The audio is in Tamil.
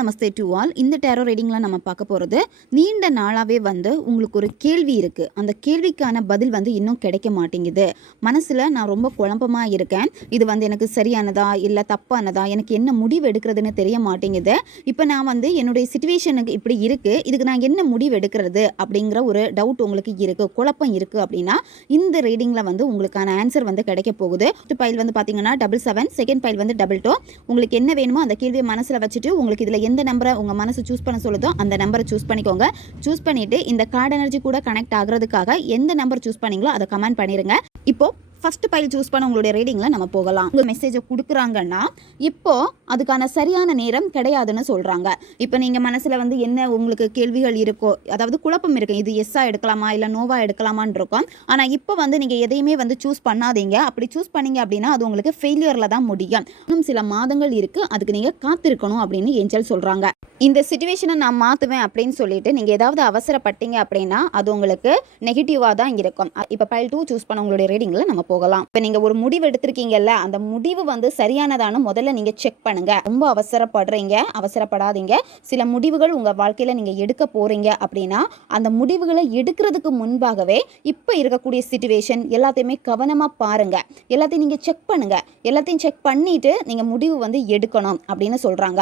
Namaste to all. இந்த டேரோ ரீடிங்கில் நம்ம பார்க்க போகிறது, நீண்ட நாளாகவே உங்களுக்கு ஒரு கேள்வி இருக்குது. அந்த கேள்விக்கான பதில் இன்னும் கிடைக்க மாட்டேங்குது. மனசில் நான் ரொம்ப குழப்பமாக இருக்கேன். இது எனக்கு சரியானதா இல்லை தப்பானதா, எனக்கு என்ன முடிவு எடுக்கிறதுன்னு தெரிய மாட்டேங்குது. இப்போ நான் என்னுடைய சிச்சுவேஷனுக்கு இப்படி இருக்குது, இதுக்கு நான் என்ன முடிவு எடுக்கிறது அப்படிங்கிற ஒரு டவுட் உங்களுக்கு இருக்குது, குழப்பம் இருக்குது அப்படின்னா இந்த ரீடிங்கில் உங்களுக்கான ஆன்சர் கிடைக்க போகுது. ஃபர்ஸ்ட் பைல் பார்த்தீங்கன்னா 77, செகண்ட் பைல் 22. உங்களுக்கு என்ன வேணுமோ அந்த கேள்வியை மனசில் வச்சுட்டு உங்களுக்கு இதில் எந்த நம்பரை உங்கள் மனசு சூஸ் பண்ண சொல்லுதோ அந்த நம்பரை சூஸ் பண்ணிக்கோங்க. சூஸ் பண்ணிவிட்டு இந்த கார்டு எனர்ஜி கூட கனெக்ட் ஆகிறதுக்காக எந்த நம்பர் சூஸ் பண்ணீங்களோ அதை கமெண்ட் பண்ணிடுங்க. இப்போது ஃபஸ்ட் பைல் சூஸ் பண்ண உங்களுடைய ரீடிங்கில் நம்ம போகலாம். உங்கள் மெசேஜை கொடுக்குறாங்கன்னா இப்போது அதுக்கான சரியான நேரம் கிடையாதுன்னு சொல்கிறாங்க. இப்போ நீங்கள் மனசில் என்ன உங்களுக்கு கேள்விகள் இருக்கோ, அதாவது குழப்பம் இருக்கு, இது எஸ்ஸாக எடுக்கலாமா இல்லை நோவாக எடுக்கலாமான்னு இருக்கும். ஆனால் இப்போ நீங்கள் எதையுமே சூஸ் பண்ணாதீங்க. அப்படி சூஸ் பண்ணீங்க அப்படின்னா அது உங்களுக்கு ஃபெயிலியரில் தான் முடியும். இன்னும் சில மாதங்கள் இருக்குது, அதுக்கு நீங்கள் காத்திருக்கணும் அப்படின்னு ஏஞ்சல் சொல்கிறாங்க. இந்த சிச்சுவேஷனை நான் மாற்றுவேன் அப்படின்னு சொல்லிட்டு நீங்கள் ஏதாவது அவசரப்பட்டீங்க அப்படின்னா அது உங்களுக்கு நெகட்டிவாக தான் இருக்கும். இப்போ பைல் 2 சூஸ் பண்ண உங்களுடைய ரீடிங்கில் நம்ம போகலாம். இப்போ நீங்கள் ஒரு முடிவு எடுத்திருக்கீங்கல்ல, அந்த முடிவு சரியானதான முதல்ல நீங்கள் செக் பண்ணுங்க. ரொம்ப அவசரப்படுறீங்க, அவசரப்படாதீங்க. சில முடிவுகள் உங்கள் வாழ்க்கையில் நீங்கள் எடுக்க போறீங்க அப்படின்னா அந்த முடிவுகளை எடுக்கிறதுக்கு முன்பாகவே இப்போ இருக்கக்கூடிய சிச்சுவேஷன் எல்லாத்தையுமே கவனமாக பாருங்க. எல்லாத்தையும் நீங்கள் செக் பண்ணுங்க. எல்லாத்தையும் செக் பண்ணிட்டு நீங்கள் முடிவு எடுக்கணும் அப்படின்னு சொல்கிறாங்க.